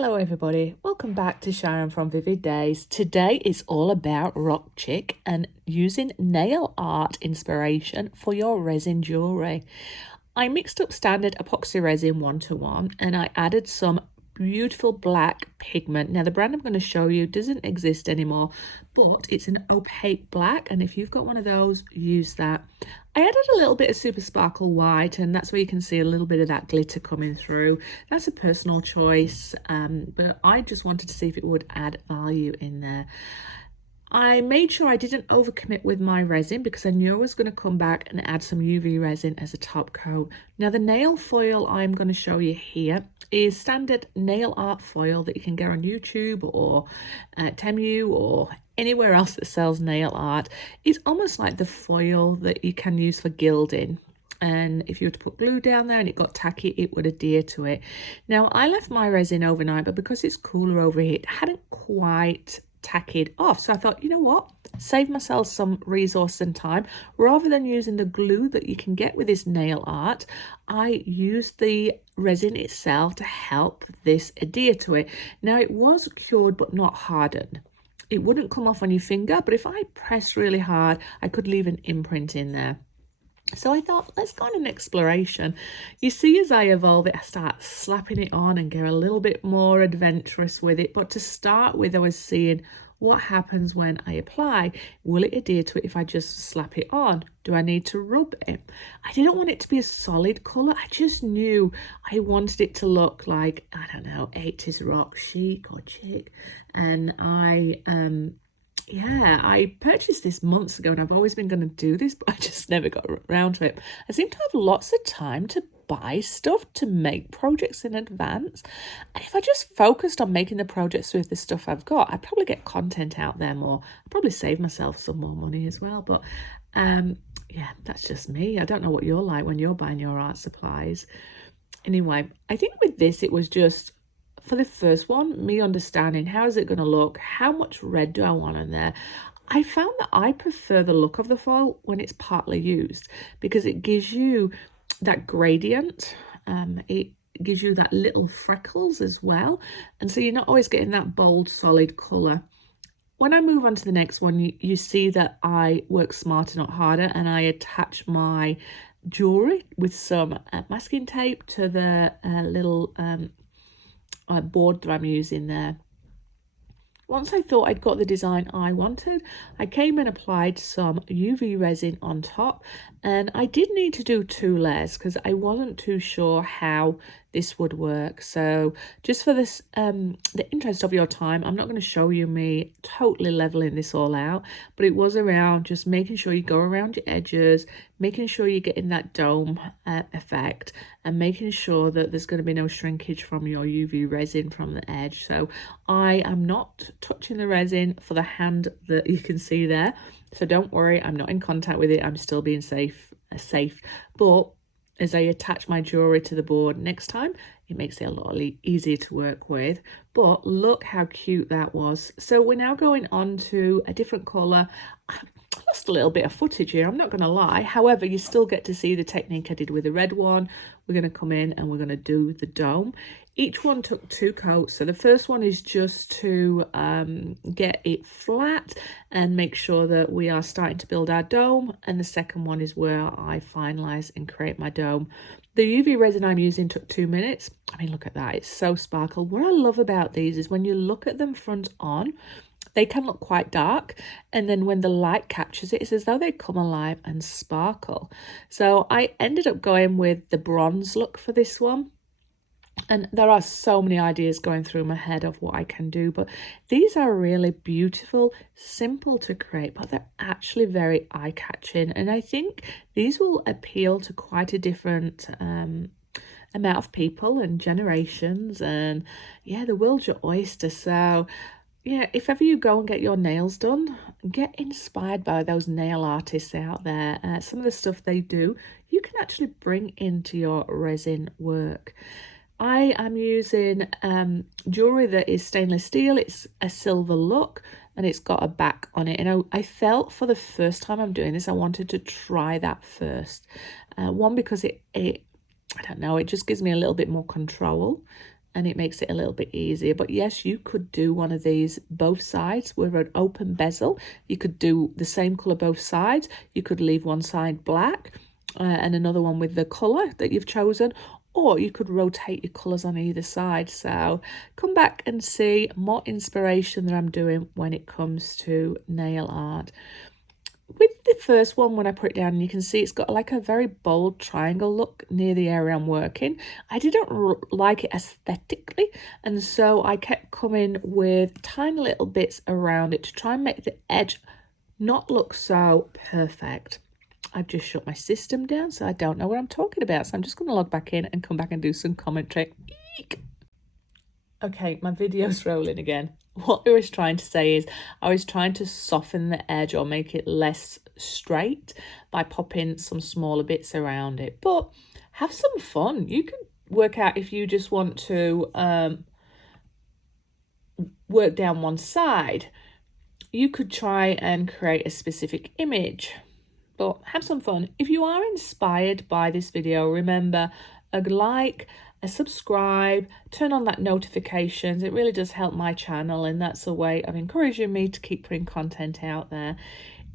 Hello everybody, welcome back to Sharon from Vivid Days. Today is all about Rockchic and using nail art inspiration for your resin jewellery. I mixed up standard epoxy resin 1:1 and I added some beautiful black pigment. Now the brand I'm going to show you doesn't exist anymore, but it's an opaque black, and if you've got one of those, use that. I added a little bit of super sparkle white, and that's where you can see a little bit of that glitter coming through. That's a personal choice, but I just wanted to see if it would add value in there. I made sure I didn't overcommit with my resin because I knew I was going to come back and add some UV resin as a top coat. Now the nail foil I'm going to show you here is standard nail art foil that you can get on YouTube or Temu or anywhere else that sells nail art. It's almost like the foil that you can use for gilding. And if you were to put glue down there and it got tacky, it would adhere to it. Now I left my resin overnight, but because it's cooler over here, it hadn't quite tacked off. So I thought, you know what, save myself some resource and time. Rather than using the glue that you can get with this nail art, I used the resin itself to help this adhere to it. Now it was cured but not hardened. It wouldn't come off on your finger, but if I pressed really hard, I could leave an imprint in there. So I thought, let's go on an exploration. You see, as I evolve it, I start slapping it on and get a little bit more adventurous with it. But to start with, I was seeing what happens when I apply. Will it adhere to it if I just slap it on? Do I need to rub it? I didn't want it to be a solid colour. I just knew I wanted it to look like, I don't know, 80s rock, chic or chic. And I purchased this months ago and I've always been going to do this, but I just never got around to it. I seem to have lots of time to buy stuff to make projects in advance. And if I just focused on making the projects with the stuff I've got, I'd probably get content out there more. I'd probably save myself some more money as well. But yeah, that's just me. I don't know what you're like when you're buying your art supplies. Anyway, I think with this, it was just, for the first one, me understanding how is it going to look, how much red do I want in there. I found that I prefer the look of the foil when it's partly used because it gives you that gradient, it gives you that little freckles as well, and so you're not always getting that bold solid colour. When I move on to the next one, you see that I work smarter, not harder, and I attach my jewellery with some masking tape to the little board that I'm using there. Once I thought I'd got the design I wanted, I came and applied some UV resin on top, and I did need to do 2 layers because I wasn't too sure how this would work. So just for this the interest of your time, I'm not going to show you me totally leveling this all out, but it was around just making sure you go around your edges, making sure you're getting that dome effect, and making sure that there's going to be no shrinkage from your UV resin from the edge. So I am not touching the resin for the hand that you can see there, so don't worry, I'm not in contact with it. I'm still being safe. But as I attach my jewellery to the board next time, it makes it a lot easier to work with. But look how cute that was. So we're now going on to a different colour. I lost a little bit of footage here, I'm not going to lie. However, you still get to see the technique I did with the red one. We're going to come in and we're going to do the dome. Each one took 2 coats. So the first one is just to get it flat and make sure that we are starting to build our dome. And the second one is where I finalise and create my dome. The UV resin I'm using took 2 minutes. I mean, look at that. It's so sparkle. What I love about these is when you look at them front on, they can look quite dark, and then when the light captures it, it's as though they come alive and sparkle. So I ended up going with the bronze look for this one. And there are so many ideas going through my head of what I can do, but these are really beautiful, simple to create, but they're actually very eye-catching. And I think these will appeal to quite a different amount of people and generations. And yeah, the world's your oyster. So yeah, if ever you go and get your nails done, get inspired by those nail artists out there. Some of the stuff they do, you can actually bring into your resin work. I am using jewellery that is stainless steel. It's a silver look and it's got a back on it. And I felt for the first time I'm doing this, I wanted to try that first. One, because it I don't know, it just gives me a little bit more control. and it makes it a little bit easier. But yes, you could do one of these both sides with an open bezel. You could do the same colour both sides. You could leave one side black and another one with the colour that you've chosen, or you could rotate your colours on either side. So come back and see more inspiration that I'm doing when it comes to nail art. With the first one, when I put it down, you can see it's got like a very bold triangle look near the area I'm working. I didn't like it aesthetically, and so I kept coming with tiny little bits around it to try and make the edge not look so perfect. I've just shut my system down, so I don't know what I'm talking about. So I'm just going to log back in and come back and do some commentary. Eek. Okay, my video's rolling again. What I was trying to say is I was trying to soften the edge or make it less straight by popping some smaller bits around it. But have some fun. You can work out if you just want to work down one side. You could try and create a specific image, but have some fun. If you are inspired by this video, remember a like, a subscribe, turn on that notifications. It really does help my channel, and that's a way of encouraging me to keep putting content out there.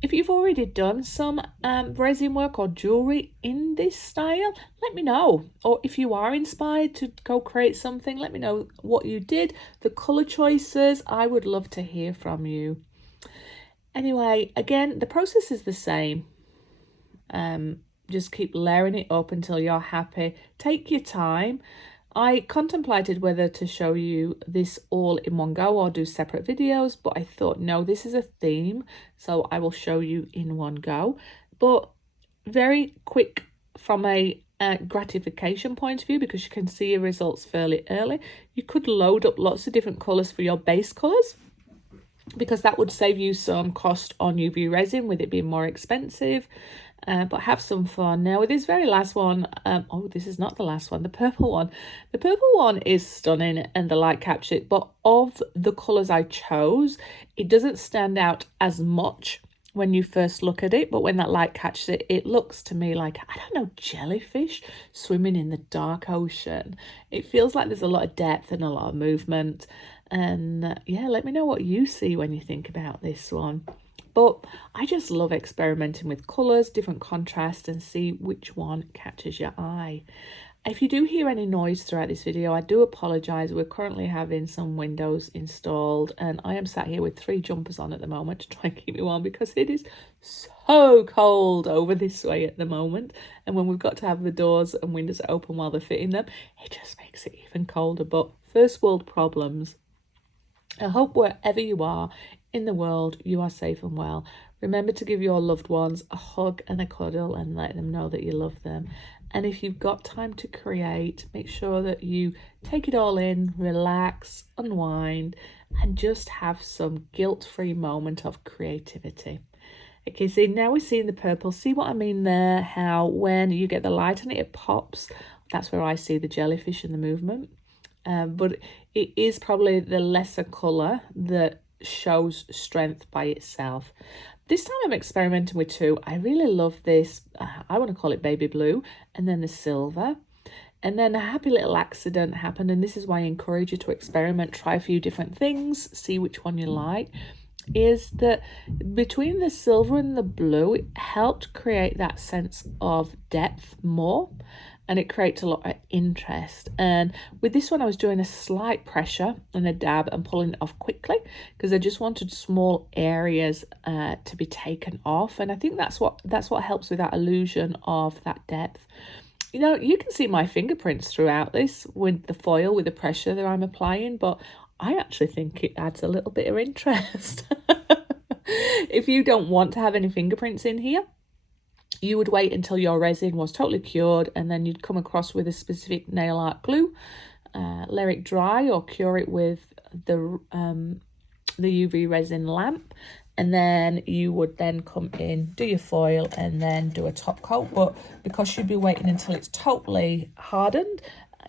If you've already done some resin work or jewellery in this style, let me know. Or if you are inspired to go create something, let me know what you did, the colour choices. I would love to hear from you. Anyway, again, the process is the same. Just keep layering it up until you're happy. Take your time. I contemplated whether to show you this all in one go or do separate videos, but I thought, no, this is a theme, so I will show you in one go. But very quick from a gratification point of view, because you can see your results fairly early. You could load up lots of different colours for your base colours, because that would save you some cost on UV resin with it being more expensive. But have some fun. Now with this very last one, oh, this is not the last one, the purple one. The purple one is stunning and the light captured it, but of the colours I chose, it doesn't stand out as much when you first look at it, but when that light catches it, it looks to me like, I don't know, jellyfish swimming in the dark ocean. It feels like there's a lot of depth and a lot of movement. And yeah, let me know what you see when you think about this one. But I just love experimenting with colours, different contrasts, and see which one catches your eye. If you do hear any noise throughout this video, I do apologise. We're currently having some windows installed, and I am sat here with 3 jumpers on at the moment to try and keep me warm, because it is so cold over this way at the moment. And when we've got to have the doors and windows open while they're fitting them, it just makes it even colder. But first world problems. I hope wherever you are in the world, you are safe and well. Remember to give your loved ones a hug and a cuddle and let them know that you love them. And if you've got time to create, make sure that you take it all in, relax, unwind, and just have some guilt-free moment of creativity. Okay, so now we're seeing the purple. See what I mean there? How when you get the light on it, it pops. That's where I see the jellyfish and the movement. But it is probably the lesser colour that shows strength by itself. This time I'm experimenting with 2. I really love this. I want to call it baby blue, and then the silver. And then a happy little accident happened, and this is why I encourage you to experiment, try a few different things, see which one you like. Is that between the silver and the blue, it helped create that sense of depth more, and it creates a lot of interest. And with this one, I was doing a slight pressure and a dab and pulling it off quickly, because I just wanted small areas to be taken off. And I think that's what helps with that illusion of that depth. You know, you can see my fingerprints throughout this with the foil, with the pressure that I'm applying, but I actually think it adds a little bit of interest. If you don't want to have any fingerprints in here, you would wait until your resin was totally cured, and then you'd come across with a specific nail art glue, let it dry or cure it with the UV resin lamp, and then you would then come in, do your foil, and then do a top coat. But because you'd be waiting until it's totally hardened,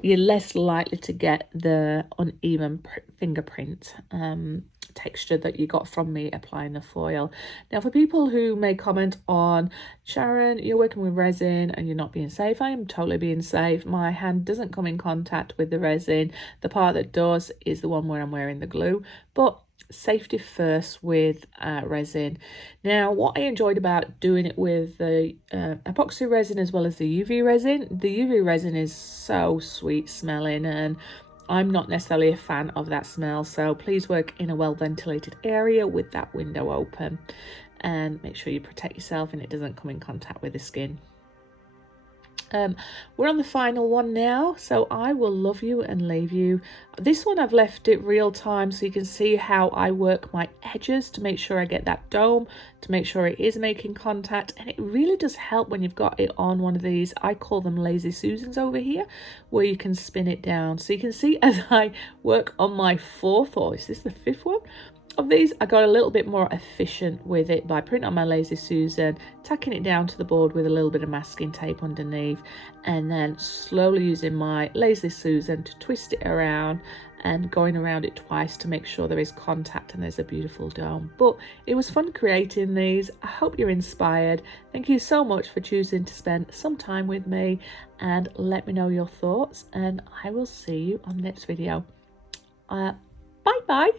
you're less likely to get the uneven fingerprint texture that you got from me applying the foil. Now, for people who may comment on, Sharon, you're working with resin and you're not being safe, I am totally being safe. My hand doesn't come in contact with the resin. The part that does is the one where I'm wearing the glue, but safety first with resin. Now, what I enjoyed about doing it with the epoxy resin as well as the UV resin, the UV resin is so sweet smelling, and I'm not necessarily a fan of that smell, so please work in a well ventilated area with that window open, and make sure you protect yourself and it doesn't come in contact with the skin. We're on the final one now, so I will love you and leave you. This one I've left it real time so you can see how I work my edges to make sure I get that dome, to make sure it is making contact, and it really does help when you've got it on one of these, I call them lazy Susans over here, where you can spin it down. So you can see as I work on my fourth, or is this the fifth one of these, I got a little bit more efficient with it by putting on my lazy Susan, tacking it down to the board with a little bit of masking tape underneath, and then slowly using my lazy Susan to twist it around and going around it twice to make sure there is contact and there's a beautiful dome. But it was fun creating these. I hope you're inspired. Thank you so much for choosing to spend some time with me, and let me know your thoughts, and I will see you on the next video. Bye bye.